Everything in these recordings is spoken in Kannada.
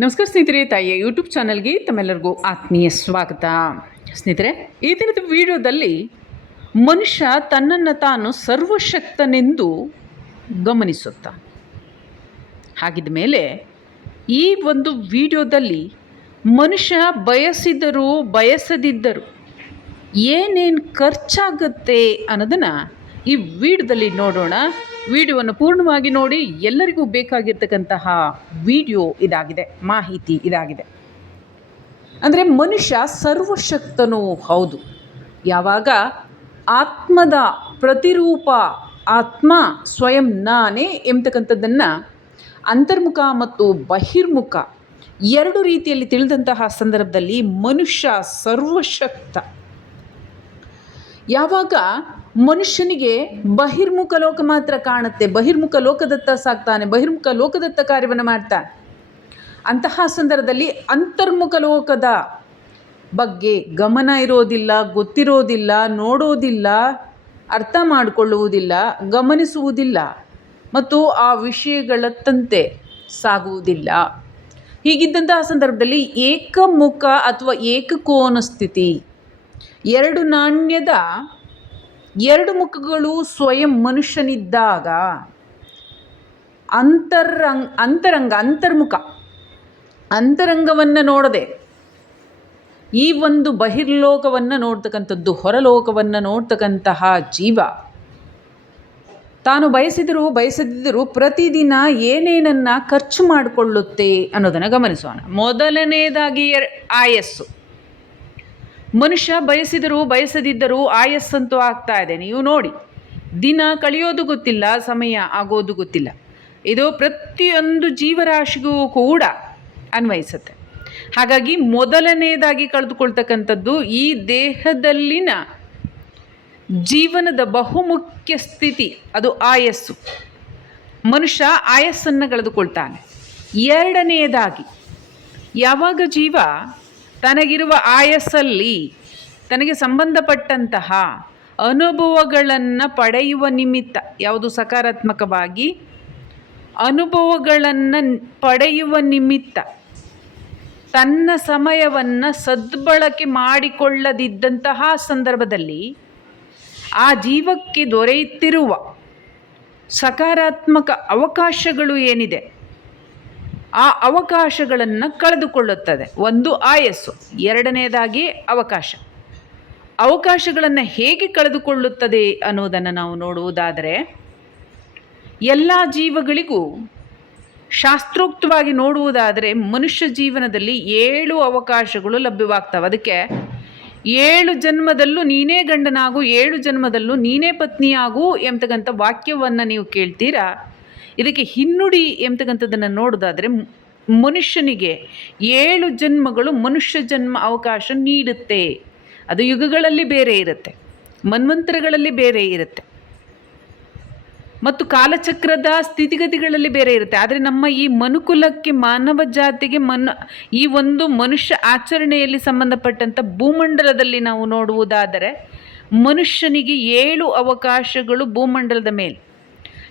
ನಮಸ್ಕಾರ ಸ್ನೇಹಿತರೆ, ತಾಯಿಯ ಯೂಟ್ಯೂಬ್ ಚಾನಲ್ಗೆ ತಮ್ಮೆಲ್ಲರಿಗೂ ಆತ್ಮೀಯ ಸ್ವಾಗತ. ಸ್ನೇಹಿತರೆ, ಈ ದಿನದ ವಿಡಿಯೋದಲ್ಲಿ ಮನುಷ್ಯ ತನ್ನನ್ನು ತಾನು ಸರ್ವಶಕ್ತನೆಂದು ಗಮನಿಸುತ್ತ. ಹಾಗಿದ ಮೇಲೆ ಈ ಒಂದು ವಿಡಿಯೋದಲ್ಲಿ ಮನುಷ್ಯ ಬಯಸಿದರೂ ಬಯಸದಿದ್ದರು ಏನೇನು ಖರ್ಚಾಗುತ್ತೆ ಅನ್ನೋದನ್ನು ಈ ವಿಡಿಯೋದಲ್ಲಿ ನೋಡೋಣ. ವಿಡಿಯೋವನ್ನು ಪೂರ್ಣವಾಗಿ ನೋಡಿ ಎಲ್ಲರಿಗೂ ಬೇಕಾಗಿರ್ತಕ್ಕಂತಹ ವಿಡಿಯೋ ಇದಾಗಿದೆ, ಮಾಹಿತಿ ಇದಾಗಿದೆ. ಅಂದರೆ ಮನುಷ್ಯ ಸರ್ವಶಕ್ತನೂ ಹೌದು. ಯಾವಾಗ ಆತ್ಮದ ಪ್ರತಿರೂಪ ಆತ್ಮ ಸ್ವಯಂ ನಾನೇ ಎಂಬತಕ್ಕಂಥದ್ದನ್ನು ಅಂತರ್ಮುಖ ಮತ್ತು ಬಹಿರ್ಮುಖ ಎರಡು ರೀತಿಯಲ್ಲಿ ತಿಳಿದಂತಹ ಸಂದರ್ಭದಲ್ಲಿ ಮನುಷ್ಯ ಸರ್ವಶಕ್ತ. ಯಾವಾಗ ಮನುಷ್ಯನಿಗೆ ಬಹಿರ್ಮುಖ ಲೋಕ ಮಾತ್ರ ಕಾಣುತ್ತೆ, ಬಹಿರ್ಮುಖ ಲೋಕದತ್ತ ಸಾಕ್ತಾನೆ, ಬಹಿರ್ಮುಖ ಲೋಕದತ್ತ ಕಾರ್ಯವನ್ನು ಮಾಡ್ತಾನೆ ಅಂತಹ ಸಂದರ್ಭದಲ್ಲಿ ಅಂತರ್ಮುಖ ಲೋಕದ ಬಗ್ಗೆ ಗಮನ ಇರೋದಿಲ್ಲ, ಗೊತ್ತಿರೋದಿಲ್ಲ, ನೋಡೋದಿಲ್ಲ, ಅರ್ಥ ಮಾಡಿಕೊಳ್ಳುವುದಿಲ್ಲ, ಗಮನಿಸುವುದಿಲ್ಲ ಮತ್ತು ಆ ವಿಷಯಗಳತ್ತಂತೆ ಸಾಗುವುದಿಲ್ಲ. ಹೀಗಿದ್ದಂತಹ ಸಂದರ್ಭದಲ್ಲಿ ಏಕಮುಖ ಅಥವಾ ಏಕಕೋನ ಸ್ಥಿತಿ ಎರಡು ನಾಣ್ಯದ ಎರಡು ಮುಖಗಳು ಸ್ವಯಂ ಮನುಷ್ಯನಿದ್ದಾಗ ಅಂತರಂಗ ಅಂತರಂಗ, ಅಂತರ್ಮುಖ, ಅಂತರಂಗವನ್ನು ನೋಡದೆ ಈ ಒಂದು ಬಹಿರ್ಲೋಕವನ್ನು ನೋಡ್ತಕ್ಕಂಥದ್ದು, ಹೊರಲೋಕವನ್ನು ನೋಡ್ತಕ್ಕಂತಹ ಜೀವ. ತಾನು ಬಯಸಿದರೂ ಬಯಸದಿದ್ದರೂ ಪ್ರತಿದಿನ ಏನೇನನ್ನು ಖರ್ಚು ಮಾಡಿಕೊಳ್ಳುತ್ತೆ ಅನ್ನೋದನ್ನು ಗಮನಿಸೋಣ. ಮೊದಲನೇದಾಗಿ ಆಯಸ್ಸು. ಮನುಷ್ಯ ಬಯಸಿದರೂ ಬಯಸದಿದ್ದರೂ ಆಯಸ್ಸಂತೂ ಆಗ್ತಾ ಇದೆ. ನೀವು ನೋಡಿ, ದಿನ ಕಳೆಯೋದು ಗೊತ್ತಿಲ್ಲ, ಸಮಯ ಆಗೋದು ಗೊತ್ತಿಲ್ಲ. ಇದು ಪ್ರತಿಯೊಂದು ಜೀವರಾಶಿಗೂ ಕೂಡ ಅನ್ವಯಿಸುತ್ತೆ. ಹಾಗಾಗಿ ಮೊದಲನೇದಾಗಿ ಕಳೆದುಕೊಳ್ತಕ್ಕಂಥದ್ದು ಈ ದೇಹದಲ್ಲಿನ ಜೀವನದ ಬಹುಮುಖ್ಯ ಸ್ಥಿತಿ, ಅದು ಆಯಸ್ಸು. ಮನುಷ್ಯ ಆಯಸ್ಸನ್ನು ಕಳೆದುಕೊಳ್ತಾನೆ. ಎರಡನೆಯದಾಗಿ ಯಾವಾಗ ಜೀವ ತನಗಿರುವ ಆಯಸ್ಸಲ್ಲಿ ತನಗೆ ಸಂಬಂಧಪಟ್ಟಂತಹ ಅನುಭವಗಳನ್ನು ಪಡೆಯುವ ನಿಮಿತ್ತ, ಯಾವುದು ಸಕಾರಾತ್ಮಕವಾಗಿ, ಅನುಭವಗಳನ್ನು ಪಡೆಯುವ ನಿಮಿತ್ತ ತನ್ನ ಸಮಯವನ್ನು ಸದ್ಬಳಕೆ ಮಾಡಿಕೊಳ್ಳದಿದ್ದಂತಹ ಸಂದರ್ಭದಲ್ಲಿ ಆ ಜೀವಕ್ಕೆ ದೊರೆಯುತ್ತಿರುವ ಸಕಾರಾತ್ಮಕ ಅವಕಾಶಗಳು ಏನಿದೆ? ಆ ಅವಕಾಶಗಳನ್ನು ಕಳೆದುಕೊಳ್ಳುತ್ತದೆ. ಒಂದು ಆಯಸ್ಸು, ಎರಡನೇದಾಗಿ ಅವಕಾಶ. ಅವಕಾಶಗಳನ್ನು ಹೇಗೆ ಕಳೆದುಕೊಳ್ಳುತ್ತದೆ ಅನ್ನೋದನ್ನು ನಾವು ನೋಡುವುದಾದರೆ, ಎಲ್ಲ ಜೀವಗಳಿಗೂ ಶಾಸ್ತ್ರೋಕ್ತವಾಗಿ ನೋಡುವುದಾದರೆ ಮನುಷ್ಯ ಜೀವನದಲ್ಲಿ ಏಳು ಅವಕಾಶಗಳು ಲಭ್ಯವಾಗ್ತವೆ. ಅದಕ್ಕೆ ಏಳು ಜನ್ಮದಲ್ಲೂ ನೀನೇ ಗಂಡನಾಗು, ಏಳು ಜನ್ಮದಲ್ಲೂ ನೀನೇ ಪತ್ನಿಯಾಗು ಎಂತಕ್ಕಂಥ ವಾಕ್ಯವನ್ನು ನೀವು ಕೇಳ್ತೀರಾ? ಇದಕ್ಕೆ ಹಿನ್ನುಡಿ ಎಂಬತಕ್ಕಂಥದ್ದನ್ನು ನೋಡೋದಾದರೆ ಮನುಷ್ಯನಿಗೆ ಏಳು ಜನ್ಮಗಳು ಮನುಷ್ಯ ಜನ್ಮ ಅವಕಾಶ ನೀಡುತ್ತೆ. ಅದು ಯುಗಗಳಲ್ಲಿ ಬೇರೆ ಇರುತ್ತೆ, ಮನ್ವಂತರಗಳಲ್ಲಿ ಬೇರೆ ಇರುತ್ತೆ, ಮತ್ತು ಕಾಲಚಕ್ರದ ಸ್ಥಿತಿಗತಿಗಳಲ್ಲಿ ಬೇರೆ ಇರುತ್ತೆ. ಆದರೆ ನಮ್ಮ ಈ ಮನುಕುಲಕ್ಕೆ, ಮಾನವ ಜಾತಿಗೆ ಮನ್, ಈ ಒಂದು ಮನುಷ್ಯ ಆಚರಣೆಯಲ್ಲಿ ಸಂಬಂಧಪಟ್ಟಂಥ ಭೂಮಂಡಲದಲ್ಲಿ ನಾವು ನೋಡುವುದಾದರೆ ಮನುಷ್ಯನಿಗೆ ಏಳು ಅವಕಾಶಗಳು ಭೂಮಂಡಲದ ಮೇಲೆ.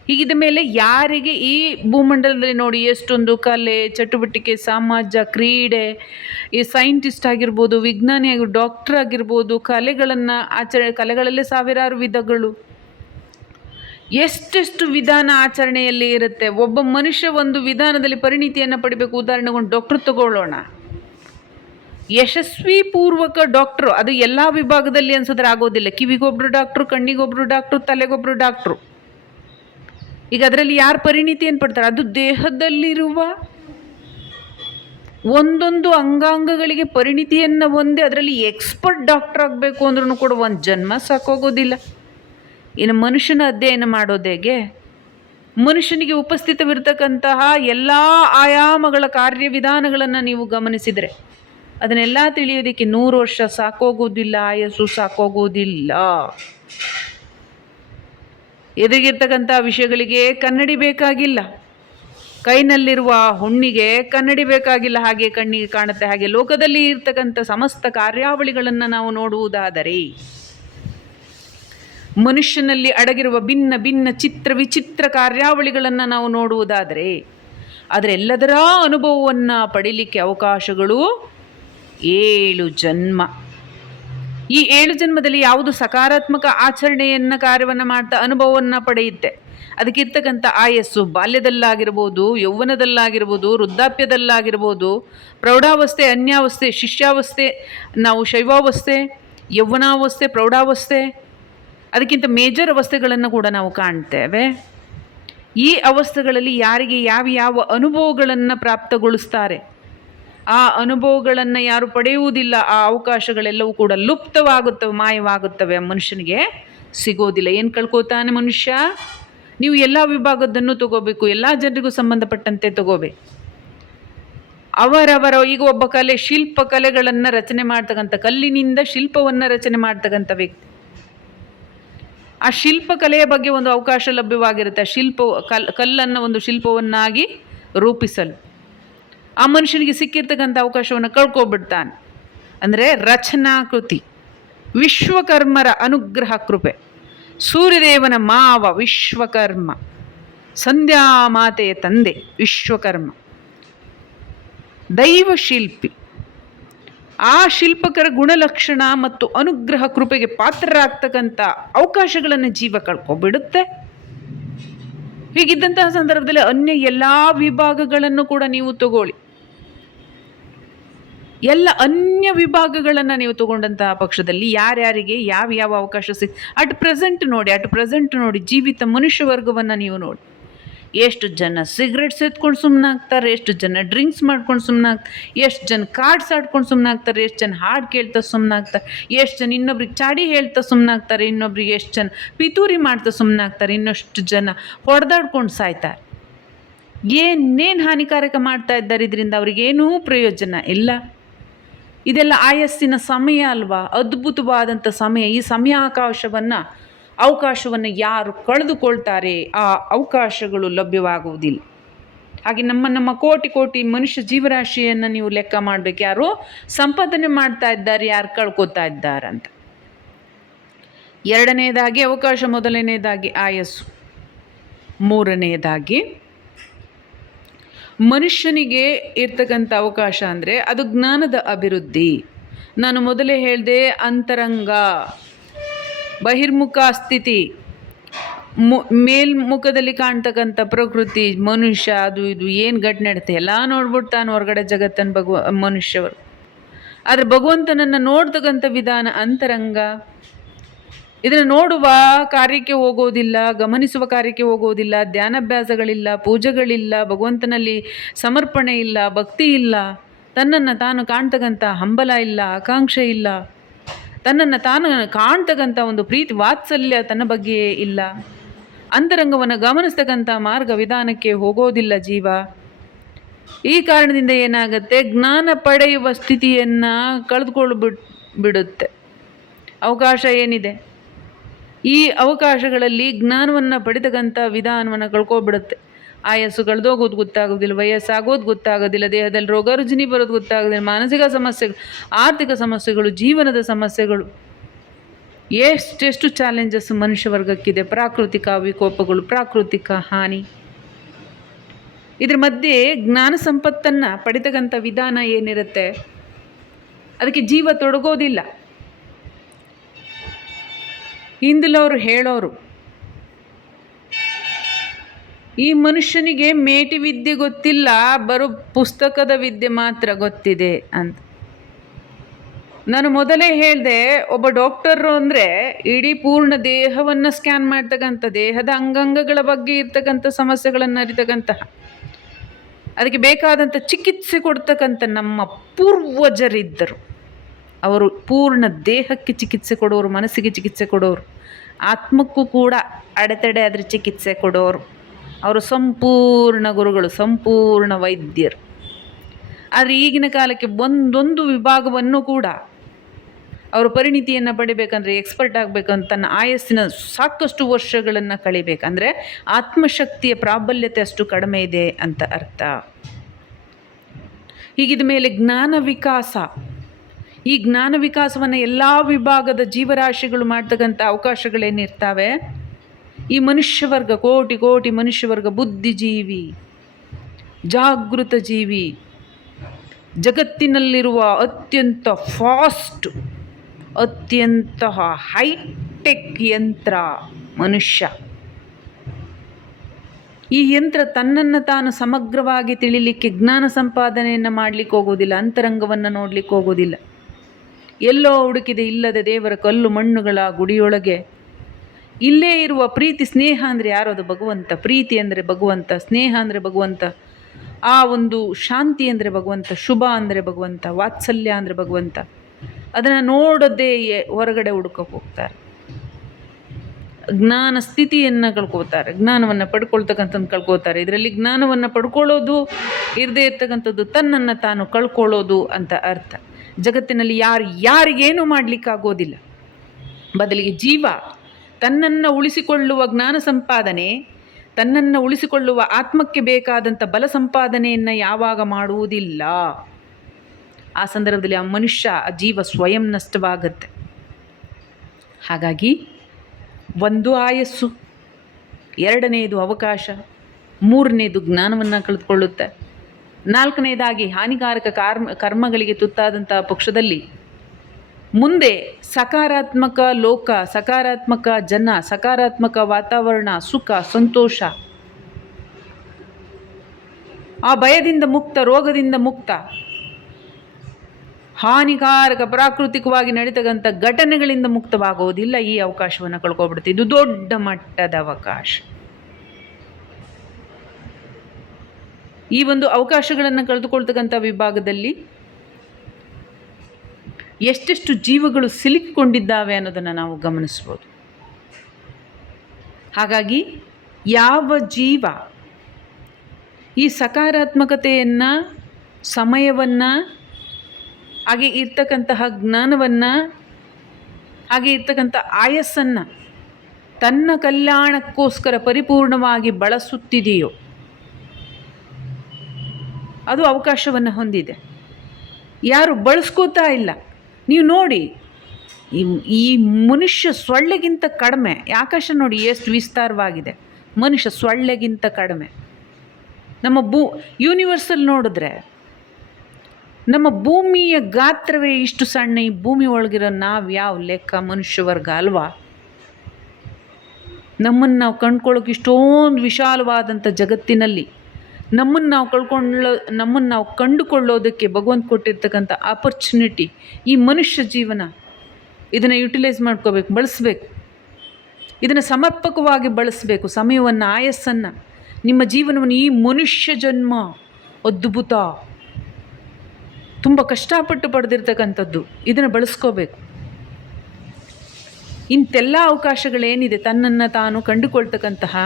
ಹೀಗಿದ ಮೇಲೆ ಯಾರಿಗೆ ಈ ಭೂಮಂಡಲದಲ್ಲಿ ನೋಡಿ ಎಷ್ಟೊಂದು ಕಲೆ, ಚಟುವಟಿಕೆ, ಸಮಾಜ, ಕ್ರೀಡೆ, ಈ ಸೈಂಟಿಸ್ಟ್ ಆಗಿರ್ಬೋದು, ವಿಜ್ಞಾನಿ ಆಗಿ ಡಾಕ್ಟರ್ ಆಗಿರ್ಬೋದು, ಕಲೆಗಳನ್ನು ಆಚರಣೆ, ಕಲೆಗಳಲ್ಲೇ ಸಾವಿರಾರು ವಿಧಗಳು. ಎಷ್ಟೆಷ್ಟು ವಿಧಾನ ಆಚರಣೆಯಲ್ಲಿ ಇರುತ್ತೆ? ಒಬ್ಬ ಮನುಷ್ಯ ಒಂದು ವಿಧಾನದಲ್ಲಿ ಪರಿಣಿತಿಯನ್ನು ಪಡಿಬೇಕು. ಉದಾಹರಣೆಗೆ ಒಂದು ಡಾಕ್ಟ್ರ್ ತಗೊಳ್ಳೋಣ. ಯಶಸ್ವಿ ಪೂರ್ವಕ ಡಾಕ್ಟ್ರು ಅದು ಎಲ್ಲ ವಿಭಾಗದಲ್ಲಿ ಅನ್ಸಿದ್ರೆ ಆಗೋದಿಲ್ಲ. ಕಿವಿಗೊಬ್ಬರು ಡಾಕ್ಟ್ರು ಕಣ್ಣಿಗೊಬ್ಬರು ಡಾಕ್ಟ್ರು ತಲೆಗೊಬ್ರು ಡಾಕ್ಟ್ರು ಈಗ ಅದರಲ್ಲಿ ಯಾರು ಪರಿಣಿತಿಯನ್ನು ಪಡ್ತಾರೆ? ಅದು ದೇಹದಲ್ಲಿರುವ ಒಂದೊಂದು ಅಂಗಾಂಗಗಳಿಗೆ ಪರಿಣಿತಿಯನ್ನು ಹೊಂದಿ ಅದರಲ್ಲಿ ಎಕ್ಸ್ಪರ್ಟ್ ಡಾಕ್ಟರ್ ಆಗಬೇಕು ಅಂದ್ರೂ ಕೂಡ ಒಂದು ಜನ್ಮ ಸಾಕೋಗೋದಿಲ್ಲ. ಇನ್ನು ಮನುಷ್ಯನ ಅಧ್ಯಯನ ಮಾಡೋದೇಗೆ ಮನುಷ್ಯನಿಗೆ ಉಪಸ್ಥಿತವಿರ್ತಕ್ಕಂತಹ ಎಲ್ಲ ಆಯಾಮಗಳ ಕಾರ್ಯವಿಧಾನಗಳನ್ನು ನೀವು ಗಮನಿಸಿದರೆ, ಅದನ್ನೆಲ್ಲ ತಿಳಿಯೋದಕ್ಕೆ ನೂರು ವರ್ಷ ಸಾಕೋಗೋದಿಲ್ಲ, ಆಯಸ್ಸು ಸಾಕೋಗೋದಿಲ್ಲ. ಎದುರಿಗಿರ್ತಕ್ಕಂಥ ವಿಷಯಗಳಿಗೆ ಕನ್ನಡಿ ಬೇಕಾಗಿಲ್ಲ. ಕೈನಲ್ಲಿರುವ ಹುಣ್ಣಿಗೆ ಕನ್ನಡಿ ಬೇಕಾಗಿಲ್ಲ. ಹಾಗೆ ಕಣ್ಣಿಗೆ ಕಾಣುತ್ತೆ. ಹಾಗೆ ಲೋಕದಲ್ಲಿ ಇರ್ತಕ್ಕಂಥ ಸಮಸ್ತ ಕಾರ್ಯಾವಳಿಗಳನ್ನು ನಾವು ನೋಡುವುದಾದರೆ, ಮನುಷ್ಯನಲ್ಲಿ ಅಡಗಿರುವ ಭಿನ್ನ ಭಿನ್ನ ಚಿತ್ರ ವಿಚಿತ್ರ ಕಾರ್ಯಾವಳಿಗಳನ್ನು ನಾವು ನೋಡುವುದಾದರೆ ಆದರೆ ಎಲ್ಲದರ ಅನುಭವವನ್ನು ಪಡೀಲಿಕ್ಕೆ ಅವಕಾಶಗಳು ಏಳು ಜನ್ಮ. ಈ ಏಳು ಜನ್ಮದಲ್ಲಿ ಯಾವುದು ಸಕಾರಾತ್ಮಕ ಆಚರಣೆಯನ್ನು ಕಾರ್ಯವನ್ನು ಮಾಡ್ತಾ ಅನುಭವವನ್ನು ಪಡೆಯುತ್ತೆ. ಅದಕ್ಕಿರ್ತಕ್ಕಂಥ ಆಯಸ್ಸು ಬಾಲ್ಯದಲ್ಲಾಗಿರ್ಬೋದು, ಯೌವನದಲ್ಲಾಗಿರ್ಬೋದು, ವೃದ್ಧಾಪ್ಯದಲ್ಲಾಗಿರ್ಬೋದು, ಪ್ರೌಢಾವಸ್ಥೆ, ಅನ್ಯಾವಸ್ಥೆ, ಶಿಷ್ಯಾವಸ್ಥೆ, ನಾವು ಶೈವಾವಸ್ಥೆ, ಯೌವನಾವಸ್ಥೆ, ಪ್ರೌಢಾವಸ್ಥೆ, ಅದಕ್ಕಿಂತ ಮೇಜರ್ ಅವಸ್ಥೆಗಳನ್ನು ಕೂಡ ನಾವು ಕಾಣ್ತೇವೆ. ಈ ಅವಸ್ಥೆಗಳಲ್ಲಿ ಯಾರಿಗೆ ಯಾವ ಯಾವ ಅನುಭವಗಳನ್ನು ಪ್ರಾಪ್ತಗೊಳಿಸ್ತಾರೆ? ಆ ಅನುಭವಗಳನ್ನು ಯಾರು ಪಡೆಯುವುದಿಲ್ಲ, ಆ ಅವಕಾಶಗಳೆಲ್ಲವೂ ಕೂಡ ಲುಪ್ತವಾಗುತ್ತವೆ, ಮಾಯವಾಗುತ್ತವೆ. ಮನುಷ್ಯನಿಗೆ ಸಿಗೋದಿಲ್ಲ. ಏನು ಕಳ್ಕೋತಾನೆ ಮನುಷ್ಯ? ನೀವು ಎಲ್ಲ ವಿಭಾಗದನ್ನು ತಗೋಬೇಕು, ಎಲ್ಲ ಜನರಿಗೂ ಸಂಬಂಧಪಟ್ಟಂತೆ ತಗೋಬೇಕು. ಅವರವರ, ಈಗ ಒಬ್ಬ ಕಲೆ, ಶಿಲ್ಪ ಕಲೆಗಳನ್ನು ರಚನೆ ಮಾಡ್ತಕ್ಕಂಥ, ಕಲ್ಲಿನಿಂದ ಶಿಲ್ಪವನ್ನು ರಚನೆ ಮಾಡ್ತಕ್ಕಂಥ ವ್ಯಕ್ತಿ. ಆ ಶಿಲ್ಪಕಲೆಯ ಬಗ್ಗೆ ಒಂದು ಅವಕಾಶ ಲಭ್ಯವಾಗಿರುತ್ತೆ. ಶಿಲ್ಪ, ಕಲ್, ಕಲ್ಲನ್ನು ಒಂದು ಶಿಲ್ಪವನ್ನಾಗಿ ರೂಪಿಸಲು. ಆ ಮನುಷ್ಯನಿಗೆ ಸಿಕ್ಕಿರ್ತಕ್ಕಂಥ ಅವಕಾಶವನ್ನು ಕಳ್ಕೊಬಿಡ್ತಾನೆ. ಅಂದರೆ ರಚನಾಕೃತಿ ವಿಶ್ವಕರ್ಮರ ಅನುಗ್ರಹ ಕೃಪೆ. ಸೂರ್ಯದೇವನ ಮಾವ ವಿಶ್ವಕರ್ಮ. ಸಂಧ್ಯಾ ಮಾತೆಯ ತಂದೆ ವಿಶ್ವಕರ್ಮ. ದೈವ ಶಿಲ್ಪಿ. ಆ ಶಿಲ್ಪಕರ ಗುಣಲಕ್ಷಣ ಮತ್ತು ಅನುಗ್ರಹ ಕೃಪೆಗೆ ಪಾತ್ರರಾಗ್ತಕ್ಕಂಥ ಅವಕಾಶಗಳನ್ನು ಜೀವ ಕಳ್ಕೊಬಿಡುತ್ತೆ. ಹೀಗಿದ್ದಂತಹ ಸಂದರ್ಭದಲ್ಲಿ ಅನ್ಯ ಎಲ್ಲ ವಿಭಾಗಗಳನ್ನು ಕೂಡ ನೀವು ತಗೊಳ್ಳಿ. ಎಲ್ಲ ಅನ್ಯ ವಿಭಾಗಗಳನ್ನು ನೀವು ತಗೊಂಡಂತಹ ಪಕ್ಷದಲ್ಲಿ ಯಾರ್ಯಾರಿಗೆ ಯಾವ ಯಾವ ಅವಕಾಶ ಸಿ, ಅಟ್ ಪ್ರೆಸೆಂಟ್ ನೋಡಿ, ಅಟ್ ಪ್ರೆಸೆಂಟ್ ನೋಡಿ, ಜೀವಿತ ಮನುಷ್ಯ ವರ್ಗವನ್ನು ನೀವು ನೋಡಿ. ಎಷ್ಟು ಜನ ಸಿಗರೆಟ್ಸ್ ಎತ್ಕೊಂಡು ಸುಮ್ಮನಾಗ್ತಾರೆ ಎಷ್ಟು ಜನ ಡ್ರಿಂಕ್ಸ್ ಮಾಡ್ಕೊಂಡು ಸುಮ್ಮನಾಗ್ತಾರೆ ಎಷ್ಟು ಜನ ಕಾರ್ಡ್ಸ್ ಆಡ್ಕೊಂಡು ಸುಮ್ಮನಾಗ್ತಾರೆ ಎಷ್ಟು ಜನ ಹಾಡು ಕೇಳ್ತಾ ಸುಮ್ಮನಾಗ್ತಾರೆ ಎಷ್ಟು ಜನ ಇನ್ನೊಬ್ರಿಗೆ ಚಾಡಿ ಹೇಳ್ತಾ ಸುಮ್ಮನಾಗ್ತಾರೆ ಇನ್ನೊಬ್ರಿಗೆ ಎಷ್ಟು ಜನ ಪಿತೂರಿ ಮಾಡ್ತಾ ಸುಮ್ಮನಾಗ್ತಾರೆ ಇನ್ನಷ್ಟು ಜನ ಹೊಡೆದಾಡ್ಕೊಂಡು ಸಾಯ್ತಾರೆ. ಏನೇನು ಹಾನಿಕಾರಕ ಮಾಡ್ತಾ ಇದ್ದಾರೆ, ಇದರಿಂದ ಅವ್ರಿಗೇನೂ ಪ್ರಯೋಜನ ಇಲ್ಲ. ಇದೆಲ್ಲ ಆಯಸ್ಸಿನ ಸಮಯ ಅಲ್ವಾ? ಅದ್ಭುತವಾದಂಥ ಸಮಯ. ಈ ಸಮಯಾವಕಾಶವನ್ನು ಅವಕಾಶವನ್ನು ಯಾರು ಕಳೆದುಕೊಳ್ತಾರೆ ಆ ಅವಕಾಶಗಳು ಲಭ್ಯವಾಗುವುದಿಲ್ಲ. ಹಾಗೆ ನಮ್ಮ ನಮ್ಮ ಕೋಟಿ ಕೋಟಿ ಮನುಷ್ಯ ಜೀವರಾಶಿಯನ್ನು ನೀವು ಲೆಕ್ಕ ಮಾಡಬೇಕು. ಯಾರು ಸಂಪಾದನೆ ಮಾಡ್ತಾ ಇದ್ದಾರೆ, ಯಾರು ಕಳ್ಕೊತಾ ಇದ್ದಾರಂತ ಎರಡನೇದಾಗಿ ಅವಕಾಶ ಮೊದಲನೆಯದಾಗಿ ಆಯಸ್ಸು. ಮೂರನೆಯದಾಗಿ ಮನುಷ್ಯನಿಗೆ ಇರ್ತಕ್ಕಂಥ ಅವಕಾಶ ಅಂದರೆ ಅದು ಜ್ಞಾನದ ಅಭಿವೃದ್ಧಿ. ನಾನು ಮೊದಲೇ ಹೇಳಿದೆ ಅಂತರಂಗ, ಬಹಿರ್ಮುಖ ಸ್ಥಿತಿ, ಮು, ಮೇಲ್ಮುಖದಲ್ಲಿ ಕಾಣ್ತಕ್ಕಂಥ ಪ್ರಕೃತಿ, ಮನುಷ್ಯ, ಅದು ಇದು, ಏನು ಘಟನೆ ನಡುತ್ತೆ ಎಲ್ಲ ನೋಡ್ಬಿಟ್ಟು ತಾನು ಹೊರಗಡೆ ಜಗತ್ತನ್ನು ಭಗವ, ಮನುಷ್ಯವರು. ಆದರೆ ಭಗವಂತನನ್ನು ನೋಡ್ತಕ್ಕಂಥ ವಿಧಾನ ಅಂತರಂಗ. ಇದನ್ನು ನೋಡುವ ಕಾರ್ಯಕ್ಕೆ ಹೋಗೋದಿಲ್ಲ, ಗಮನಿಸುವ ಕಾರ್ಯಕ್ಕೆ ಹೋಗೋದಿಲ್ಲ, ಧ್ಯಾನಾಭ್ಯಾಸಗಳಿಲ್ಲ, ಪೂಜೆಗಳಿಲ್ಲ, ಭಗವಂತನಲ್ಲಿ ಸಮರ್ಪಣೆ ಇಲ್ಲ, ಭಕ್ತಿ ಇಲ್ಲ. ತನ್ನನ್ನು ತಾನು ಕಾಣ್ತಕ್ಕಂಥ ಹಂಬಲ ಇಲ್ಲ, ಆಕಾಂಕ್ಷೆ ಇಲ್ಲ. ತನ್ನನ್ನು ತಾನು ಕಾಣ್ತಕ್ಕಂಥ ಒಂದು ಪ್ರೀತಿ, ವಾತ್ಸಲ್ಯ ತನ್ನ ಬಗ್ಗೆಯೇ ಇಲ್ಲ. ಅಂತರಂಗವನ್ನು ಗಮನಿಸ್ತಕ್ಕಂಥ ಮಾರ್ಗ ವಿಧಾನಕ್ಕೆ ಹೋಗೋದಿಲ್ಲ ಜೀವ. ಈ ಕಾರಣದಿಂದ ಏನಾಗುತ್ತೆ? ಜ್ಞಾನ ಪಡೆಯುವ ಸ್ಥಿತಿಯನ್ನು ಕಳೆದುಕೊಳ್ಳು ಬಿಡುತ್ತೆ. ಅವಕಾಶ ಏನಿದೆ? ಈ ಅವಕಾಶಗಳಲ್ಲಿ ಜ್ಞಾನವನ್ನು ಪಡೆತಕ್ಕಂಥ ವಿಧಾನವನ್ನು ಕಳ್ಕೊಬಿಡುತ್ತೆ. ಆಯಸ್ಸು ಕಳೆದೋಗೋದು ಗೊತ್ತಾಗೋದಿಲ್ಲ, ವಯಸ್ಸಾಗೋದು ಗೊತ್ತಾಗೋದಿಲ್ಲ, ದೇಹದಲ್ಲಿ ರೋಗ ರುಜಿನಿ ಬರೋದು ಗೊತ್ತಾಗೋದಿಲ್ಲ, ಮಾನಸಿಕ ಸಮಸ್ಯೆಗಳು, ಆರ್ಥಿಕ ಸಮಸ್ಯೆಗಳು, ಜೀವನದ ಸಮಸ್ಯೆಗಳು. ಎಷ್ಟೆಷ್ಟು ಚಾಲೆಂಜಸ್ ಮನುಷ್ಯ ವರ್ಗಕ್ಕಿದೆ ಪ್ರಾಕೃತಿಕ ವಿಕೋಪಗಳು, ಪ್ರಾಕೃತಿಕ ಹಾನಿ. ಇದ್ರ ಮಧ್ಯೆ ಜ್ಞಾನ ಸಂಪತ್ತನ್ನು ಪಡಿತಕ್ಕಂಥ ವಿಧಾನ ಏನಿರುತ್ತೆ? ಅದಕ್ಕೆ ಜೀವ ತೊಡಗೋದಿಲ್ಲ. ಹಿಂದಿಲವರು ಹೇಳೋರು, ಈ ಮನುಷ್ಯನಿಗೆ ಮೇಟಿ ವಿದ್ಯೆ ಗೊತ್ತಿಲ್ಲ, ಬರೋ ಪುಸ್ತಕದ ವಿದ್ಯೆ ಮಾತ್ರ ಗೊತ್ತಿದೆ ಅಂತ. ನಾನು ಮೊದಲೇ ಹೇಳಿದೆ, ಒಬ್ಬ ಡಾಕ್ಟರು ಅಂದರೆ ಇಡೀ ಪೂರ್ಣ ದೇಹವನ್ನು ಸ್ಕ್ಯಾನ್ ಮಾಡ್ತಕ್ಕಂಥ, ದೇಹದ ಅಂಗಾಂಗಗಳ ಬಗ್ಗೆ ಇರ್ತಕ್ಕಂಥ ಸಮಸ್ಯೆಗಳನ್ನು ಅರಿತಕ್ಕಂತಹ, ಅದಕ್ಕೆ ಬೇಕಾದಂಥ ಚಿಕಿತ್ಸೆ ಕೊಡ್ತಕ್ಕಂಥ ನಮ್ಮ ಪೂರ್ವಜರಿದ್ದರು. ಅವರು ಪೂರ್ಣ ದೇಹಕ್ಕೆ ಚಿಕಿತ್ಸೆ ಕೊಡೋರು, ಮನಸ್ಸಿಗೆ ಚಿಕಿತ್ಸೆ ಕೊಡೋರು, ಆತ್ಮಕ್ಕೂ ಕೂಡ ಅಡೆತಡೆ ಆದರೆ ಚಿಕಿತ್ಸೆ ಕೊಡೋರು. ಅವರು ಸಂಪೂರ್ಣ ಗುರುಗಳು, ಸಂಪೂರ್ಣ ವೈದ್ಯರು. ಆದರೆ ಈಗಿನ ಕಾಲಕ್ಕೆ ಒಂದೊಂದು ವಿಭಾಗವನ್ನು ಕೂಡ ಅವರು ಪರಿಣಿತಿಯನ್ನು ಪಡಿಬೇಕಂದ್ರೆ ಎಕ್ಸ್ಪರ್ಟ್ ಆಗಬೇಕಂತ ತನ್ನ ಆಯಸ್ಸಿನ ಸಾಕಷ್ಟು ವರ್ಷಗಳನ್ನು ಕಳಿಬೇಕಂದರೆ ಆತ್ಮಶಕ್ತಿಯ ಪ್ರಾಬಲ್ಯತೆ ಅಷ್ಟು ಕಡಿಮೆ ಇದೆ ಅಂತ ಅರ್ಥ. ಹೀಗಿದ ಮೇಲೆ ಜ್ಞಾನ ವಿಕಾಸ. ಈ ಜ್ಞಾನ ವಿಕಾಸವನ್ನು ಎಲ್ಲ ವಿಭಾಗದ ಜೀವರಾಶಿಗಳು ಮಾಡ್ತಕ್ಕಂಥ ಅವಕಾಶಗಳೇನಿರ್ತಾವೆ ಈ ಮನುಷ್ಯವರ್ಗ, ಕೋಟಿ ಕೋಟಿ ಮನುಷ್ಯವರ್ಗ ಬುದ್ಧಿಜೀವಿ, ಜಾಗೃತ ಜೀವಿ, ಜಗತ್ತಿನಲ್ಲಿರುವ ಅತ್ಯಂತ ಫಾಸ್ಟ್, ಅತ್ಯಂತ ಹೈಟೆಕ್ ಯಂತ್ರ ಮನುಷ್ಯ. ಈ ಯಂತ್ರ ತನ್ನನ್ನು ತಾನು ಸಮಗ್ರವಾಗಿ ತಿಳಿಲಿಕ್ಕೆ, ಜ್ಞಾನ ಸಂಪಾದನೆಯನ್ನು ಮಾಡಲಿಕ್ಕೆ ಹೋಗೋದಿಲ್ಲ, ಅಂತರಂಗವನ್ನು ನೋಡಲಿಕ್ಕೆ ಹೋಗೋದಿಲ್ಲ. ಎಲ್ಲೋ ಹುಡುಕಿದೆ ಇಲ್ಲದೆ ದೇವರ ಕಲ್ಲು ಮಣ್ಣುಗಳ ಗುಡಿಯೊಳಗೆ. ಇಲ್ಲೇ ಇರುವ ಪ್ರೀತಿ ಸ್ನೇಹ ಅಂದರೆ ಯಾರು? ಅದು ಭಗವಂತ. ಪ್ರೀತಿ ಅಂದರೆ ಭಗವಂತ, ಸ್ನೇಹ ಅಂದರೆ ಭಗವಂತ. ಆ ಒಂದು ಶಾಂತಿ ಅಂದರೆ ಭಗವಂತ, ಶುಭ ಅಂದರೆ ಭಗವಂತ, ವಾತ್ಸಲ್ಯ ಅಂದರೆ ಭಗವಂತ. ಅದನ್ನು ನೋಡೋದೇ ಹೊರಗಡೆ ಹುಡುಕಕ್ಕೆ ಹೋಗ್ತಾರೆ. ಜ್ಞಾನ ಸ್ಥಿತಿಯನ್ನು ಕಳ್ಕೋತಾರೆ. ಜ್ಞಾನವನ್ನು ಪಡ್ಕೊಳ್ತಕ್ಕಂಥದ್ದು ಕಳ್ಕೊತಾರೆ. ಇದರಲ್ಲಿ ಜ್ಞಾನವನ್ನು ಪಡ್ಕೊಳ್ಳೋದು ಇರದೇ ಇರ್ತಕ್ಕಂಥದ್ದು ತನ್ನನ್ನು ತಾನು ಕಳ್ಕೊಳ್ಳೋದು ಅಂತ ಅರ್ಥ. ಜಗತ್ತಿನಲ್ಲಿ ಯಾರು ಯಾರಿಗೇನು ಮಾಡಲಿಕ್ಕಾಗೋದಿಲ್ಲ. ಬದಲಿಗೆ ಜೀವ ತನ್ನನ್ನು ಉಳಿಸಿಕೊಳ್ಳುವ ಜ್ಞಾನ ಸಂಪಾದನೆ, ತನ್ನನ್ನು ಉಳಿಸಿಕೊಳ್ಳುವ ಆತ್ಮಕ್ಕೆ ಬೇಕಾದಂಥ ಬಲ ಸಂಪಾದನೆಯನ್ನು ಯಾವಾಗ ಮಾಡುವುದಿಲ್ಲ. ಆ ಸಂದರ್ಭದಲ್ಲಿ ಆ ಮನುಷ್ಯ, ಆ ಜೀವ ಸ್ವಯಂ ನಷ್ಟವಾಗತ್ತೆ. ಹಾಗಾಗಿ ಒಂದು ಆಯಸ್ಸು ಎರಡನೆಯದು ಅವಕಾಶ, ಮೂರನೇದು ಜ್ಞಾನವನ್ನು ಕಳೆದುಕೊಳ್ಳುತ್ತೆ. ನಾಲ್ಕನೇದಾಗಿ ಹಾನಿಕಾರಕ ಕಾರ್ಮ, ಕರ್ಮಗಳಿಗೆ ತುತ್ತಾದಂಥ ಪಕ್ಷದಲ್ಲಿ ಮುಂದೆ ಸಕಾರಾತ್ಮಕ ಲೋಕ, ಸಕಾರಾತ್ಮಕ ಜನ, ಸಕಾರಾತ್ಮಕ ವಾತಾವರಣ, ಸುಖ, ಸಂತೋಷ. ಆ ಭಯದಿಂದ ಮುಕ್ತ, ರೋಗದಿಂದ ಮುಕ್ತ, ಹಾನಿಕಾರಕ, ಪ್ರಾಕೃತಿಕವಾಗಿ ನಡೀತಕ್ಕಂಥ ಘಟನೆಗಳಿಂದ ಮುಕ್ತವಾಗುವುದಿಲ್ಲ ಈ ಅವಕಾಶವನ್ನು ಕಳ್ಕೊಬಿಡ್ತಿದ್ದು ದೊಡ್ಡ ಮಟ್ಟದ ಅವಕಾಶ. ಈ ಒಂದು ಅವಕಾಶಗಳನ್ನು ಕಳೆದುಕೊಳ್ತಕ್ಕಂಥ ವಿಭಾಗದಲ್ಲಿ ಎಷ್ಟೆಷ್ಟು ಜೀವಗಳು ಸಿಲುಕಿಕೊಂಡಿದ್ದಾವೆ ಅನ್ನೋದನ್ನು ನಾವು ಗಮನಿಸ್ಬೋದು. ಹಾಗಾಗಿ ಯಾವ ಜೀವ ಈ ಸಕಾರಾತ್ಮಕತೆಯನ್ನು, ಸಮಯವನ್ನು, ಹಾಗೆ ಇರ್ತಕ್ಕಂತಹ ಜ್ಞಾನವನ್ನು, ಹಾಗೆ ಇರ್ತಕ್ಕಂಥ ಆಯಸ್ಸನ್ನು ತನ್ನ ಕಲ್ಯಾಣಕ್ಕೋಸ್ಕರ ಪರಿಪೂರ್ಣವಾಗಿ ಬಳಸುತ್ತಿದೆಯೋ ಅದು ಅವಕಾಶವನ್ನು ಹೊಂದಿದೆ. ಯಾರು ಬಳಸ್ಕೋತಾ ಇಲ್ಲ. ನೀವು ನೋಡಿ, ಈ ಈ ಮನುಷ್ಯ ಸೊಳ್ಳೆಗಿಂತ ಕಡಿಮೆ. ಆಕಾಶ ನೋಡಿ ಎಷ್ಟು ವಿಸ್ತಾರವಾಗಿದೆ. ಮನುಷ್ಯ ಸೊಳ್ಳೆಗಿಂತ ಕಡಿಮೆ. ನಮ್ಮ ಭೂ ಯೂನಿವರ್ಸಲ್ಲಿ ನೋಡಿದ್ರೆ, ನಮ್ಮ ಭೂಮಿಯ ಗಾತ್ರವೇ ಇಷ್ಟು ಸಣ್ಣ. ಈ ಭೂಮಿ ಒಳಗಿರೋ ನಾವು ಯಾವ ಲೆಕ್ಕ ಮನುಷ್ಯ ವರ್ಗ ಅಲ್ವಾ? ನಮ್ಮನ್ನು ನಾವು ಕಂಡ್ಕೊಳ್ಳೋಕೆ ಇಷ್ಟೊಂದು ವಿಶಾಲವಾದಂಥ ಜಗತ್ತಿನಲ್ಲಿ ನಮ್ಮನ್ನು ನಾವು ಕಳ್ಕೊಳ್ಳೋ ನಮ್ಮನ್ನು ನಾವು ಕಂಡುಕೊಳ್ಳೋದಕ್ಕೆ ಭಗವಂತ ಕೊಟ್ಟಿರ್ತಕ್ಕಂಥ ಆಪರ್ಚುನಿಟಿ ಈ ಮನುಷ್ಯ ಜೀವನ ಇದನ್ನು ಯುಟಿಲೈಸ್ ಮಾಡ್ಕೋಬೇಕು, ಬಳಸಬೇಕು. ಇದನ್ನು ಸಮರ್ಪಕವಾಗಿ ಬಳಸಬೇಕು, ಸಮಯವನ್ನು, ಆಯಸ್ಸನ್ನು. ನಿಮ್ಮ ಜೀವನವನ್ನು ಈ ಮನುಷ್ಯ ಜನ್ಮ, ಅದ್ಭುತ. ತುಂಬ ಕಷ್ಟಪಟ್ಟು ಪಡೆದಿರ್ತಕ್ಕಂಥದ್ದು. ಇದನ್ನು ಬಳಸ್ಕೋಬೇಕು. ಇಂತೆಲ್ಲ ಅವಕಾಶಗಳೇನಿದೆ ತನ್ನನ್ನು ತಾನು ಕಂಡುಕೊಳ್ತಕ್ಕಂತಹ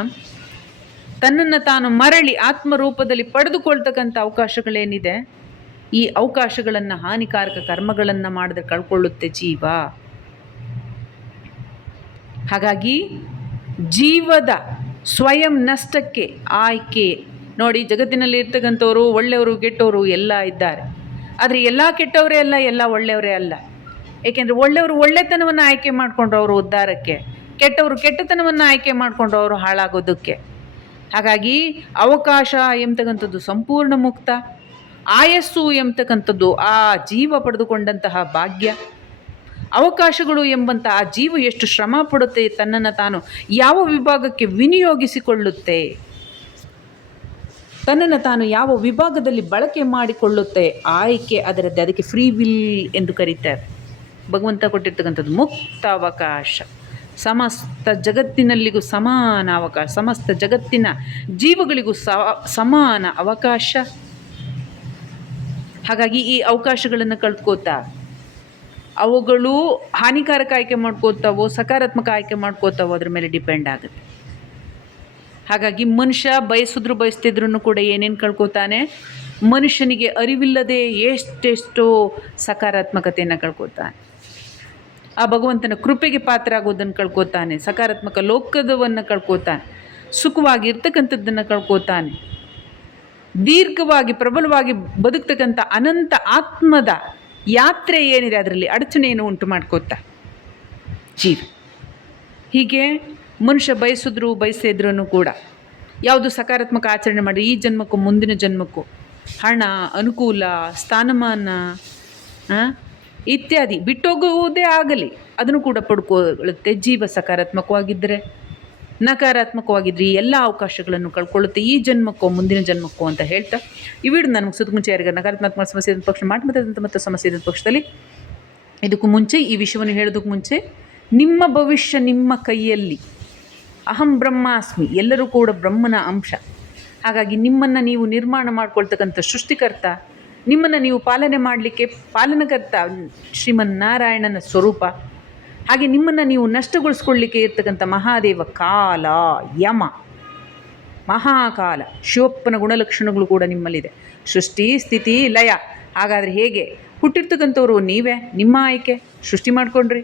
ತನ್ನನ್ನು ತಾನು ಮರಳಿ ಆತ್ಮರೂಪದಲ್ಲಿ ಪಡೆದುಕೊಳ್ತಕ್ಕಂಥ ಅವಕಾಶಗಳೇನಿದೆ? ಈ ಅವಕಾಶಗಳನ್ನು ಹಾನಿಕಾರಕ ಕರ್ಮಗಳನ್ನು ಮಾಡಿದ್ರೆ ಕಳ್ಕೊಳ್ಳುತ್ತೆ ಜೀವ. ಹಾಗಾಗಿ ಜೀವದ ಸ್ವಯಂ ನಷ್ಟಕ್ಕೆ ಆಯ್ಕೆ. ನೋಡಿ, ಜಗತ್ತಿನಲ್ಲಿ ಇರ್ತಕ್ಕಂಥವ್ರು, ಒಳ್ಳೆಯವರು, ಕೆಟ್ಟವರು ಎಲ್ಲ ಇದ್ದಾರೆ. ಆದರೆ ಎಲ್ಲ ಕೆಟ್ಟವರೇ ಅಲ್ಲ, ಎಲ್ಲ ಒಳ್ಳೆಯವರೇ ಅಲ್ಲ. ಏಕೆಂದರೆ ಒಳ್ಳೆಯವರು ಒಳ್ಳೆತನವನ್ನು ಆಯ್ಕೆ ಮಾಡಿಕೊಂಡ್ರು ಅವರು ಉದ್ಧಾರಕ್ಕೆ. ಕೆಟ್ಟವರು ಕೆಟ್ಟತನವನ್ನು ಆಯ್ಕೆ ಮಾಡಿಕೊಂಡ್ರು ಅವರು ಹಾಳಾಗೋದಕ್ಕೆ. ಹಾಗಾಗಿ ಅವಕಾಶ ಎಂಬತಕ್ಕಂಥದ್ದು ಸಂಪೂರ್ಣ ಮುಕ್ತ, ಆಯಸ್ಸು ಎಂಬತಕ್ಕಂಥದ್ದು ಆ ಜೀವ ಪಡೆದುಕೊಂಡಂತಹ ಭಾಗ್ಯ. ಅವಕಾಶಗಳು ಎಂಬಂತಹ ಆ ಜೀವ ಎಷ್ಟು ಶ್ರಮ ಪಡುತ್ತೆ ತನ್ನನ್ನು ತಾನು ಯಾವ ವಿಭಾಗಕ್ಕೆ ವಿನಿಯೋಗಿಸಿಕೊಳ್ಳುತ್ತೆ? ತನ್ನನ್ನು ತಾನು ಯಾವ ವಿಭಾಗದಲ್ಲಿ ಬಳಕೆ ಮಾಡಿಕೊಳ್ಳುತ್ತೆ? ಆಯ್ಕೆ ಅದರದ್ದೇ, ಅದಕ್ಕೆ ಫ್ರೀ ವಿಲ್ ಎಂದು ಕರೀತಾರೆ. ಭಗವಂತ ಕೊಟ್ಟಿರ್ತಕ್ಕಂಥದ್ದು ಮುಕ್ತ ಅವಕಾಶ. ಸಮಸ್ತ ಜಗತ್ತಿನಲ್ಲಿಗೂ ಸಮಾನ ಅವಕಾಶ, ಸಮಸ್ತ ಜಗತ್ತಿನ ಜೀವಗಳಿಗೂ ಸಮಾನ ಅವಕಾಶ. ಹಾಗಾಗಿ ಈ ಅವಕಾಶಗಳನ್ನು ಕಳ್ತ್ಕೋತಾ ಅವುಗಳು ಹಾನಿಕಾರಕ ಆಯ್ಕೆ ಮಾಡ್ಕೋತಾವೋ ಸಕಾರಾತ್ಮಕ ಆಯ್ಕೆ ಮಾಡ್ಕೋತಾವೋ ಅದ್ರ ಮೇಲೆ ಡಿಪೆಂಡ್ ಆಗುತ್ತೆ. ಹಾಗಾಗಿ ಮನುಷ್ಯ ಬಯಸಿದ್ರು ಬಯಸ್ತಿದ್ರು ಕೂಡ ಏನೇನು ಕಳ್ಕೊತಾನೆ ಮನುಷ್ಯನಿಗೆ ಅರಿವಿಲ್ಲದೆ ಎಷ್ಟೆಷ್ಟೋ ಸಕಾರಾತ್ಮಕತೆಯನ್ನು ಕಳ್ಕೊತಾನೆ ಆ ಭಗವಂತನ ಕೃಪೆಗೆ ಪಾತ್ರ ಆಗೋದನ್ನು ಕಳ್ಕೊತಾನೆ, ಸಕಾರಾತ್ಮಕ ಲೋಕದವನ್ನು ಕಳ್ಕೊತಾನೆ ಸುಖವಾಗಿ ಇರ್ತಕ್ಕಂಥದ್ದನ್ನು ಕಳ್ಕೊತಾನೆ. ದೀರ್ಘವಾಗಿ, ಪ್ರಬಲವಾಗಿ ಬದುಕ್ತಕ್ಕಂಥ ಅನಂತ ಆತ್ಮದ ಯಾತ್ರೆ ಏನಿದೆ ಅದರಲ್ಲಿ ಅಡಚಣೆಯನ್ನು ಉಂಟು ಮಾಡ್ಕೋತಾ. ಜೀವ. ಹೀಗೆ ಮನುಷ್ಯ ಬಯಸಿದ್ರು ಬಯಸಿದ್ರೂ ಕೂಡ ಯಾವುದು ಸಕಾರಾತ್ಮಕ ಆಚರಣೆ ಮಾಡಿ ಈ ಜನ್ಮಕ್ಕೂ ಮುಂದಿನ ಜನ್ಮಕ್ಕೂ ಹಣ, ಅನುಕೂಲ, ಸ್ಥಾನಮಾನ ಇತ್ಯಾದಿ. ಬಿಟ್ಟೋಗುವುದೇ ಆಗಲಿ, ಅದನ್ನು ಕೂಡ ಪಡ್ಕೊಳ್ಳುತ್ತೆ. ಜೀವ ಸಕಾರಾತ್ಮಕವಾಗಿದ್ದರೆ, ನಕಾರಾತ್ಮಕವಾಗಿದ್ದರೆ ಈ ಎಲ್ಲ ಅವಕಾಶಗಳನ್ನು ಕಳ್ಕೊಳ್ಳುತ್ತೆ. ಈ ಜನ್ಮಕ್ಕೋ, ಮುಂದಿನ ಜನ್ಮಕ್ಕೋ ಅಂತ ಹೇಳ್ತಾ, ಈ ವಿಡಿಯೋ ನನಗೆ ಸುತ್ತ ಮುಂಚೆ ಯಾರಿಗಾರ ನಕಾರಾತ್ಮಕ ಸಮಸ್ಯೆ ಪಕ್ಷ ಮಾಟಮತದಂತ ಮತ್ತು ಸಮಸ್ಯೆ ಇದ್ದ ಪಕ್ಷದಲ್ಲಿ ಇದಕ್ಕೂ ಮುಂಚೆ, ಈ ವಿಷಯವನ್ನು ಹೇಳೋದಕ್ಕೂ ಮುಂಚೆ, ನಿಮ್ಮ ಭವಿಷ್ಯ ನಿಮ್ಮ ಕೈಯಲ್ಲಿ. ಅಹಂ ಬ್ರಹ್ಮಾಸ್ಮಿ, ಎಲ್ಲರೂ ಕೂಡ ಬ್ರಹ್ಮನ ಅಂಶ. ಹಾಗಾಗಿ ನಿಮ್ಮನ್ನು ನೀವು ನಿರ್ಮಾಣ ಮಾಡ್ಕೊಳ್ತಕ್ಕಂಥ ಸೃಷ್ಟಿಕರ್ತ ನಿಮ್ಮನ್ನು ನೀವು ಪಾಲನೆ ಮಾಡಲಿಕ್ಕೆ ಪಾಲನಕರ್ತ ಶ್ರೀಮನ್ನಾರಾಯಣನ ಸ್ವರೂಪ. ಹಾಗೆ ನಿಮ್ಮನ್ನು ನೀವು ನಷ್ಟಗೊಳಿಸ್ಕೊಳ್ಳಿಕ್ಕೆ ಇರ್ತಕ್ಕಂಥ ಮಹಾದೇವ ಕಾಲ, ಯಮ, ಮಹಾಕಾಲ, ಶಿವಪ್ಪನ ಗುಣಲಕ್ಷಣಗಳು ಕೂಡ ನಿಮ್ಮಲ್ಲಿದೆ. ಸೃಷ್ಟಿ, ಸ್ಥಿತಿ, ಲಯ. ಹಾಗಾದರೆ ಹೇಗೆ? ಹುಟ್ಟಿರ್ತಕ್ಕಂಥವ್ರು ನೀವೇ, ನಿಮ್ಮ ಆಯ್ಕೆ, ಸೃಷ್ಟಿ ಮಾಡಿಕೊಂಡ್ರಿ.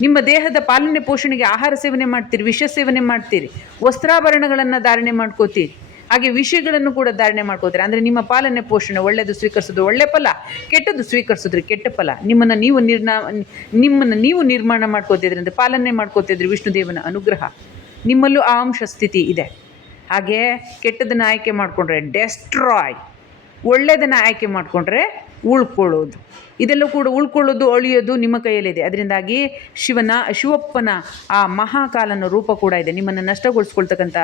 ನಿಮ್ಮ ದೇಹದ ಪಾಲನೆ ಪೋಷಣೆಗೆ ಆಹಾರ ಸೇವನೆ ಮಾಡ್ತೀರಿ, ವಿಷ ಸೇವನೆ ಮಾಡ್ತೀರಿ, ವಸ್ತ್ರಾಭರಣಗಳನ್ನು ಧಾರಣೆ ಮಾಡ್ಕೋತೀರಿ. ಹಾಗೆ ವಿಷಯಗಳನ್ನು ಕೂಡ ಧಾರಣೆ ಮಾಡ್ಕೋತಾರೆ. ಅಂದರೆ ನಿಮ್ಮ ಪಾಲನೆ ಪೋಷಣೆ ಒಳ್ಳೆಯದು ಸ್ವೀಕರಿಸೋದು ಒಳ್ಳೆ ಫಲ, ಕೆಟ್ಟದ್ದು ಸ್ವೀಕರಿಸಿದ್ರೆ ಕೆಟ್ಟ ಫಲ. ನಿಮ್ಮನ್ನು ನೀವು ನಿರ್ನಾ, ನಿಮ್ಮನ್ನು ನೀವು ನಿರ್ಮಾಣ ಮಾಡ್ಕೋತಿದ್ರಿ ಅಂದರೆ ಪಾಲನೆ ಮಾಡ್ಕೋತಿದ್ರಿ ವಿಷ್ಣುದೇವನ ಅನುಗ್ರಹ. ನಿಮ್ಮಲ್ಲೂ ಆ ಅಂಶ ಸ್ಥಿತಿ ಇದೆ. ಹಾಗೆ ಕೆಟ್ಟದನ್ನು ಆಯ್ಕೆ ಮಾಡಿಕೊಂಡ್ರೆ ಡೆಸ್ಟ್ರಾಯ್ ಒಳ್ಳೆಯದನ್ನು ಆಯ್ಕೆ ಮಾಡಿಕೊಂಡ್ರೆ ಉಳ್ಕೊಳ್ಳೋದು. ಇದೆಲ್ಲ ಕೂಡ ಉಳ್ಕೊಳ್ಳೋದು, ಅಳಿಯೋದು ನಿಮ್ಮ ಕೈಯಲ್ಲಿದೆ. ಅದರಿಂದಾಗಿ ಶಿವನ, ಶಿವಪ್ಪನ ಆ ಮಹಾಕಾಲನ ರೂಪ ಕೂಡ ಇದೆ. ನಿಮ್ಮನ್ನು ನಷ್ಟಗೊಳಿಸ್ಕೊಳ್ತಕ್ಕಂಥ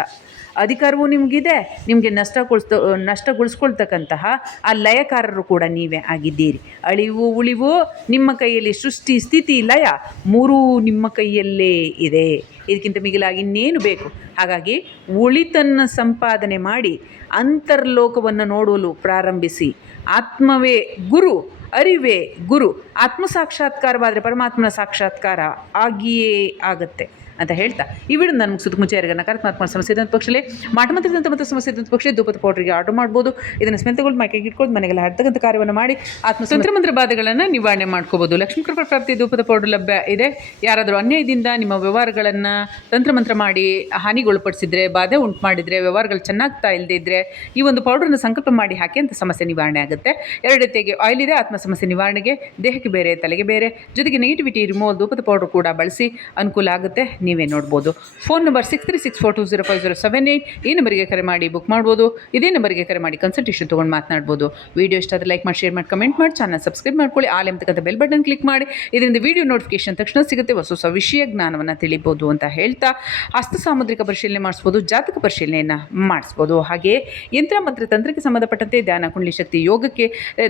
ಅಧಿಕಾರವೂ ನಿಮಗಿದೆ. ನಿಮಗೆ ನಷ್ಟಗೊಳಿಸ್ತ ನಷ್ಟಗೊಳಿಸ್ಕೊಳ್ತಕ್ಕಂತಹ ಆ ಲಯಕಾರರು ಕೂಡ ನೀವೇ ಆಗಿದ್ದೀರಿ. ಅಳಿವು, ಉಳಿವು ನಿಮ್ಮ ಕೈಯಲ್ಲಿ, ಸೃಷ್ಟಿ, ಸ್ಥಿತಿ, ಲಯ ಮೂರೂ ನಿಮ್ಮ ಕೈಯಲ್ಲೇ ಇದೆ. ಇದಕ್ಕಿಂತ ಮಿಗಿಲಾಗಿ ಇನ್ನೇನು ಬೇಕು? ಹಾಗಾಗಿ ಉಳಿತನ್ನು ಸಂಪಾದನೆ ಮಾಡಿ ಅಂತರ್ಲೋಕವನ್ನು ನೋಡಲು ಪ್ರಾರಂಭಿಸಿ. ಆತ್ಮವೇ ಗುರು ಅರಿವೇ ಗುರು. ಆತ್ಮ ಸಾಕ್ಷಾತ್ಕಾರವಾದರೆ ಪರಮಾತ್ಮನ ಸಾಕ್ಷಾತ್ಕಾರ ಆಗಿಯೇ ಆಗುತ್ತೆ. ಅಂತ ಹೇಳ್ತಾ. ಈ ವಿಡಿಯೋ ನಾನು ಮುಗಿಸೋದಕ್ಕೆ ಮುಂಚೆ ಯಾರಿಗೆ ನಕಾರಾತ್ಮಕ ಸಮಸ್ಯೆ ಇದ್ದಂಥ ಪಕ್ಷದಲ್ಲಿ ಮಾಟಮಂತ್ರದಂಥ ಮತ್ತು ಸಮಸ್ಯೆ ಇದ್ದಂಥ ಪಕ್ಷ ಧೂಪದ ಪೌಡ್ರಿಗೆ ಆರ್ಡರ್ ಮಾಡ್ಬೋದು. ಇದನ್ನು ಸ್ಮೆಲ್ ತಗೊಂಡು ಮೈಕೆಗೆ ಇಟ್ಕೊಂಡು ಮನೆಗೆಲ್ಲ ಹಡ್ತಕ್ಕಂಥ ಕಾರ್ಯವನ್ನು ಮಾಡಿ ಆತ್ಮ ಮಂತ್ರ ಬಾಧೆಗಳನ್ನು ನಿವಾರಣೆ ಮಾಡ್ಕೋಬೋದು. ಲಕ್ಷ್ಮೀ ಕೃಪಾ ಪ್ರಾಪ್ತಿ ಧೂಪದ ಪೌಡರ್ ಲಭ್ಯ ಇದೆ. ಯಾರಾದರೂ ಅನ್ಯಾಯದಿಂದ ನಿಮ್ಮ ವ್ಯವಹಾರಗಳನ್ನು ತಂತ್ರಮಂತ್ರ ಮಾಡಿ ಹಾನಿಗೊಳಪಡಿಸಿದ್ರೆ, ಬಾಧೆ ಉಂಟು ಮಾಡಿದರೆ, ವ್ಯವಹಾರಗಳು ಚೆನ್ನಾಗ್ತಾ ಇಲ್ಲದೇ ಇದ್ದರೆ ಈ ಒಂದು ಪೌಡರ್ನ ಸಂಕಲ್ಪ ಮಾಡಿ ಹಾಕಿ ಅಂತ ಸಮಸ್ಯೆ ನಿವಾರಣೆ ಆಗುತ್ತೆ. ಎರಡು ರೀತಿಯಾಗಿ ಆಯಿಲ್ ಇದೆ ಆತ್ಮ ಸಮಸ್ಯೆ ನಿವಾರಣೆಗೆ ದೇಹಕ್ಕೆ ಬೇರೆ, ತಲೆಗೆ ಬೇರೆ. ಜೊತೆಗೆ ನೆಗೆಟಿವಿಟಿ ರಿಮೂವಲ್ ಧೂಪದ ಪೌಡರ್ ಕೂಡ ಬಳಸಿ ಅನುಕೂಲ ಆಗುತ್ತೆ. ನೀವೇ ನೋಡ್ಬೋದು. Phone number six three six four two zero five zero seven eight ಈ ನಂಬರಿಗೆ ಕರೆ ಮಾಡಿ ಬುಕ್ ಮಾಡ್ಬೋದು. ಇದೇ ನಂಬರಿಗೆ ಕರೆ ಮಾಡಿ ಕನ್ಸಲ್ಟೇಷನ್ ತೊಗೊಂಡು ಮಾತನಾಡ್ಬೋದು. ವೀಡಿಯೋ ಇಷ್ಟ ಆದರೆ ಲೈಕ್ ಮಾಡಿ ಶೇರ್ ಮಾಡಿ ಕಮೆಂಟ್ ಮಾಡಿ ಚಾನಲ್ ಸಬ್ಸ್ಕ್ರೈಬ್ ಮಾಡ್ಕೊಳ್ಳಿ. ಆಲ್ ಎಂತಕ್ಕಂಥ ಬೆಲ್ ಬಟನ್ ಕ್ಲಿಕ್ ಮಾಡಿ. ಇದರಿಂದ ವಿಡಿಯೋ ನೋಟಿಫಿಕೇಶನ್ ತಕ್ಷಣ ಸಿಗುತ್ತೆ. ಹೊಸ ಹೊಸ ವಿಷಯ ಜ್ಞಾನವನ್ನು ತಿಳಿಬೋದು ಅಂತ ಹೇಳ್ತಾ ಹಸ್ತ ಸಾಮುದ್ರಿಕ ಪರಿಶೀಲನೆ ಮಾಡಿಸ್ಬೋದು, ಜಾತಕ ಪರಿಶೀಲನೆಯನ್ನು ಮಾಡಿಸ್ಬೋದು. ಹಾಗೆ ಯಂತ್ರ ಮಂತ್ರ ತಂತ್ರಕ್ಕೆ ಸಂಬಂಧಪಟ್ಟಂತೆ ಧ್ಯಾನ, ಕುಂಡಲಿ ಶಕ್ತಿ ಯೋಗಕ್ಕೆ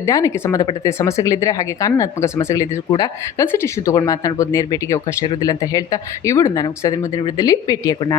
ಧ್ಯಾನಕ್ಕೆ ಸಂಬಂಧಪಟ್ಟಂತೆ ಸಮಸ್ಯೆಗಳಿದ್ದರೆ ಹಾಗೆ ಕಾನೂನಾತ್ಮಕ ಸಮಸ್ಯೆಗಳಿದ್ದರೂ ಕೂಡ ಕನ್ಸಲ್ಟೇಷನ್ ತೊಗೊಂಡು ಮಾತನಾಡ್ಬೋದು. ನೇರ ಭೇಟಿಗೆ ಅವಕಾಶ ಇರೋದಿಲ್ಲ ಅಂತ ಹೇಳ್ತಾ ಈ ವಿಡಿಯೋ ನಾನು ಮುಗಿಸೋದ್ರ ಮುಂದಿನ ವಿಡಿಯೋದಲ್ಲಿ ಭೇಟಿಯಾಗೋಣ